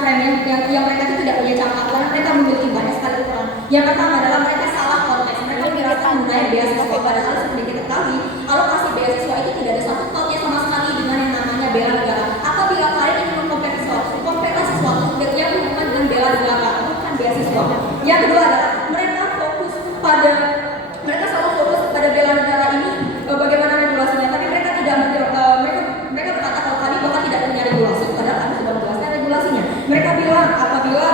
frame yang mereka itu tidak punya campak karena mereka memiliki banyak sekali ukuran. Yang pertama adalah mereka salah konteks. Mereka mengira menggunakan beasiswa, padahal seperti kita ketahui alokasi beasiswa itu tidak ada satu pautnya sama sekali dengan yang namanya bela negara. Apabila kalian ingin mengkompensasi sesuatu yang berhubungan dengan bela negara, bukan beasiswa. Yang kedua adalah mereka selalu fokus pada bela negara ini, bagaimana regulasinya, tapi mereka tidak mereka berkata kalau kami bahkan tidak punya regulasi, padahal kami sudah menjelaskan regulasinya. Mereka bilang apabila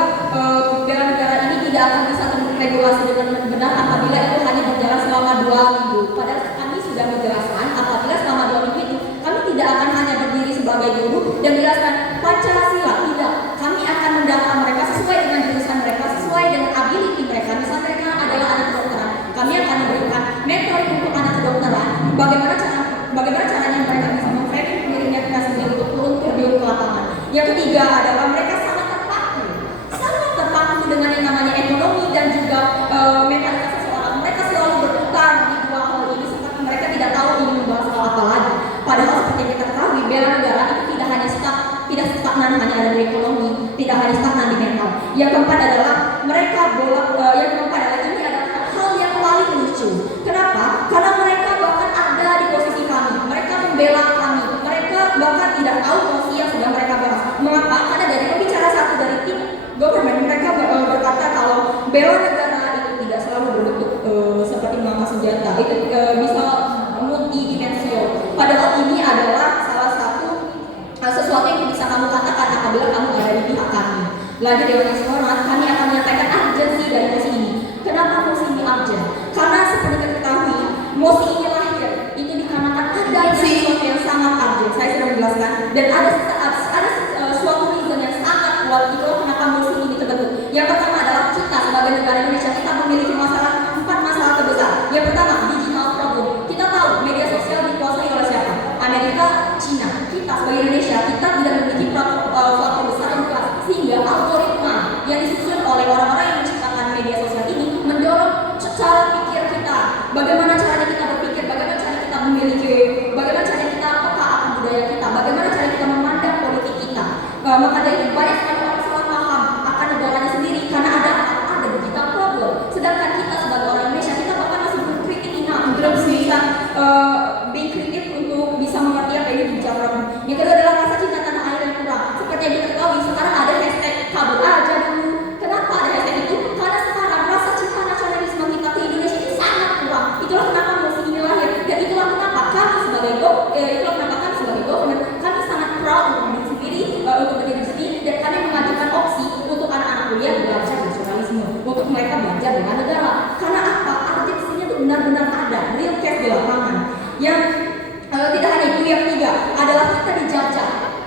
bela negara ini tidak akan bisa regulasi dengan benar apabila itu hanya berjalan selama 2 minggu. Padahal kami sudah menjelaskan apabila selama 2 minggu itu kami tidak akan hanya berdiri sebagai guru dan menjelaskan Pancasila, tidak. Kami akan mendata mereka sesuai dengan jurusan mereka, sesuai dengan ability mereka. Misalnya mereka adalah anak kedokteran, kami akan memberikan metode untuk anak kedokteran, bagaimana caranya mereka bisa memframing dirinya kita sendiri untuk turun terjun ke lapangan. Yang ketiga adalah mereka sangat terpaku dengan yang namanya ekonomi dan juga mentalitas seseorang. Mereka selalu berputar di dua hal ini seperti mereka tidak tahu ingin membahas hal apa lagi. Padahal seperti yang kita ketahui, bela negara itu tidak stagnan hanya ada di ekonomi, tidak hanya stagnan di mental. Yang keempat adalah ini adalah hal yang paling lucu. Kenapa? Karena mereka bahkan ada di posisi kami. Mereka membela kami. Mereka bahkan tidak tahu posisi yang sedang mereka bahas. Mengapa? Karena dari pembicara satu dari tim government mereka berkata kalau bela negara itu tidak selalu berbentuk seperti mengangkat senjata. Itu bisa multidimensional. Padahal ini adalah salah satu sesuatu yang bisa kamu katakan apabila kamu ada di pihak kami. Lagi Dewan yang hormat, kami akan menyampaikan urgensi dari mosi ini. Kenapa mosi ini urgent? Karena seperti kita ketahui, mosi ini lahir itu dikarenakan ada sesuatu yang sangat urgent. Saya sudah menjelaskan dan ada suatu reason yang sangat kuat itu kenapa mosi ini terbentuk. Yang pertama adalah kita sebagai negara Indonesia kita memiliki 4 masalah terbesar. Yang pertama digital problem. Kita tahu media sosial dikuasai oleh siapa? Amerika, Cina. Kita sebagai Indonesia kita tidak memiliki platform besar yang jelas sehingga algoritma yang disusun oleh orang-orang yang menciptakan media sosial ini mendorong cara pikir kita. Bagaimana caranya kita berpikir, bagaimana caranya kita memiliki, bagaimana caranya kita peka akan budaya kita, bagaimana caranya kita memandang politik kita. Maka dari itu banyak sekali orang salah paham akan negaranya sendiri karena ada digital problem. Sedangkan kita sebagai orang Indonesia kita bahkan masih berkritik belum bisa being kritik untuk bisa mengerti apa ini digital problem. Yang kedua adalah rasa cinta tanah air yang kurang. Seperti yang kita ketahui sekarang ada hashtag kabel aja dulu. Kenapa ada hashtag itu? Karena sekarang rasa cinta nasionalisme kita ke Indonesia itu sangat kurang. Itulah kenapa mosi ini lahir dan itulah kenapa kami sebagai government kami sangat proud untuk berdiri sendiri dan kami mengajukan opsi untuk anak-anak kuliah belajar nasionalisme, untuk mereka belajar dengan negara. Karena apa? Urgensinya itu benar-benar ada, real case di lapangan. Yang tidak hanya itu, yang ketiga adalah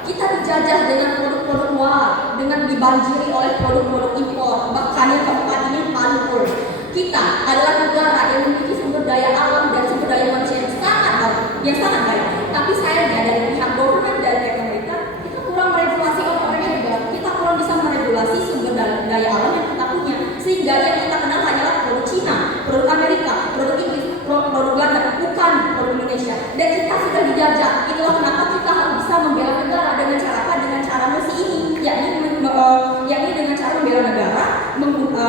kita dijajah dengan produk-produk luar, dengan dibanjiri oleh produk-produk impor. Bahkan yang keempat ini paling worst. Kita adalah negara yang memiliki sumber daya alam dan sumber daya manusia yang sangat baik. Tapi sayangnya dari pihak government dan pihak pemerintah kita kurang meregulasi orang hebat. Kita kurang bisa meregulasi sumber daya alam yang kita punya. Sehingga yang kita kenal hanyalah produk Cina, produk Amerika, produk Inggris, produk Belanda, bukan produk Indonesia. Dan kita sudah dijajah. Itulah kenapa kita harus bisa membela negara dengan cara apa? Dengan cara mosi ini, yakni dengan cara membela negara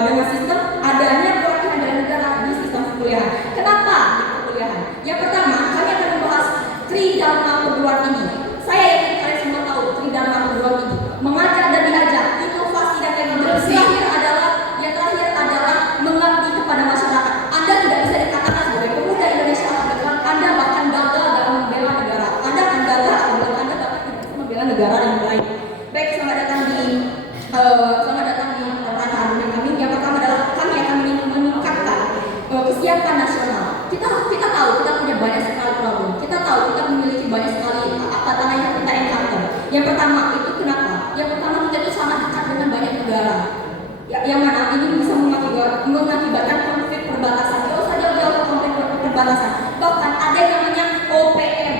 dengan sistem adanya pelatihan bela negara di sistem perkuliahan. Kenapa di perkuliahan? Yang pertama, kami akan membahas tridharma perguruan tinggi. Saya yakin kalian semua tahu tridharma perguruan tinggi. Mengajar dan diajar, inovasi dan teknologi. Yang terakhir adalah mengabdi kepada masyarakat. Anda tidak bisa dikatakan sebagai pemuda Indonesia akan Anda bahkan gagal dalam membela negara. Anda akan gagal apabila Anda bahkan tidak bisa membela negara yang baik. Baik, selamat datang di ranah adunan kami. Yang pertama adalah kami akan meningkatkan kesiapan nasional. Kita tahu kita punya banyak sekali problem. Kita tahu kita memiliki banyak sekali tantangan yang kita encounter. Yang pertama itu kenapa? Yang pertama kita itu sangat dekat dengan banyak negara. Yang mana ini bisa mengakibatkan konflik perbatasan. Jauh saja konflik perbatasan. Bahkan ada yang namanya OPM,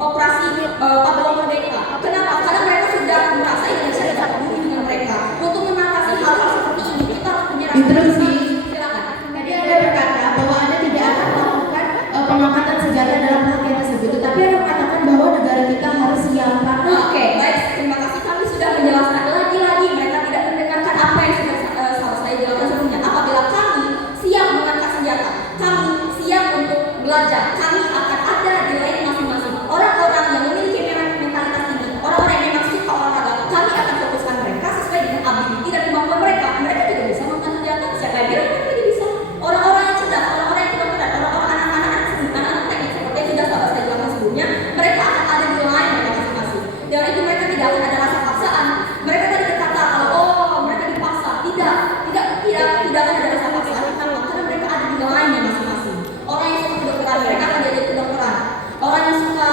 Operasi Papua Merdeka. Kenapa? Karena mereka sudah merasa Indonesia tidak peduli dengan mereka. Untuk mengatasi hal-hal seperti ini kita harus punya rasa. Silakan. Tadi Anda berkata bahwa Anda tidak akan melakukan pengangkatan senjata dalam pelatihan tersebut, tetapi Anda mengatakan bahwa negara kita harus siap. Oke, baik. Terima kasih. Kami sudah menjelaskan lagi ability dan kemampuan mereka, mereka juga bisa mengangkat senjata. Siapa yang bilang mereka tidak bisa? Orang-orang yang cerdas, orang-orang yang kedokteran, orang-orang anak-anak teknik seperti yang sudah saya jelaskan sebelumnya, mereka akan ada di line mereka masing-masing. Dan itu mereka tidak akan ada rasa paksaan. Mereka tadi berkata kalau mereka dipaksa, tidak akan ada rasa paksaan. Kenapa? Karena mereka ada di line masing-masing. Orang yang suka kedokteran, mereka akan diajari kedokteran. Orang yang suka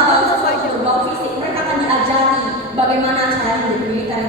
berbau fisik, mereka akan diajari bagaimana caranya menjadi militer.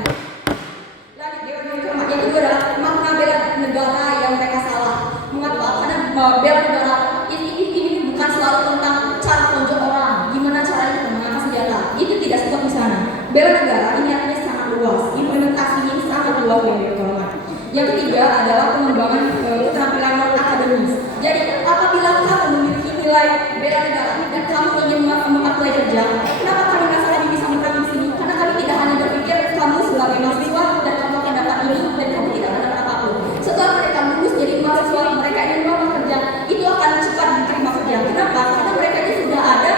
Yang kedua adalah makna bela negara yang mereka salah. Mengapa? Karena bela negara ini bukan selalu tentang cara tonjok orang, gimana caranya kita mengangkat senjata. Itu tidak stop di sana. Bela negara ini artinya sangat luas, implementasinya ini sangat luas yang dikelola. Yang ketiga adalah pengembangan keterampilan non akademis. Jadi apabila kamu memiliki nilai bela negara dan kamu ingin mengapply kerja, kenapa kami merasa kami bisa menang di sini? Karena kami tidak hanya berpikir kamu sebagai mahasiswa dan kamu akan dapat ini dan kamu tidak akan dapat apapun. Setelah mereka lulus jadi mahasiswa, mereka ingin melamar kerja, itu akan cepat diterima kerja. Kenapa? Karena mereka itu sudah ada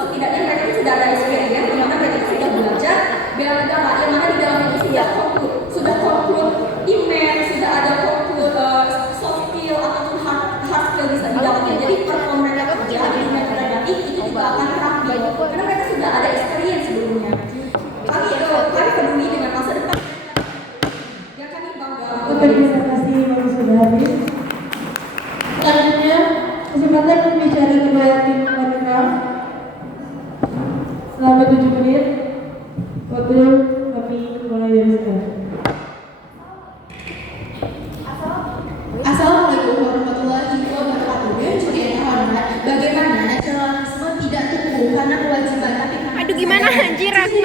setidaknya mereka itu sudah ada experience di mana mereka sudah belajar bela negara yang mana di dalam itu sudah conclude email, sudah ada conclude soft skill ataupun hard skill bisa didapatkan. Jadi perform mereka kerja di dunia kerja itu juga akan rapi karena mereka sudah ada experience sebelumnya. Kami peduli dengan masa depan yang kami bangga. Presentasi baru sudah habis. Selanjutnya kesempatan berbicara kepada tim wanita selama 7 menit. Waktu kami mulai dari sekarang. Assalamualaikum warahmatullahi wabarakatuh. Dan juga yang terhormat, bagaimana nasionalisme tidak tumbuh karena kewajiban tapi karena Aduh gimana anjir aku nggak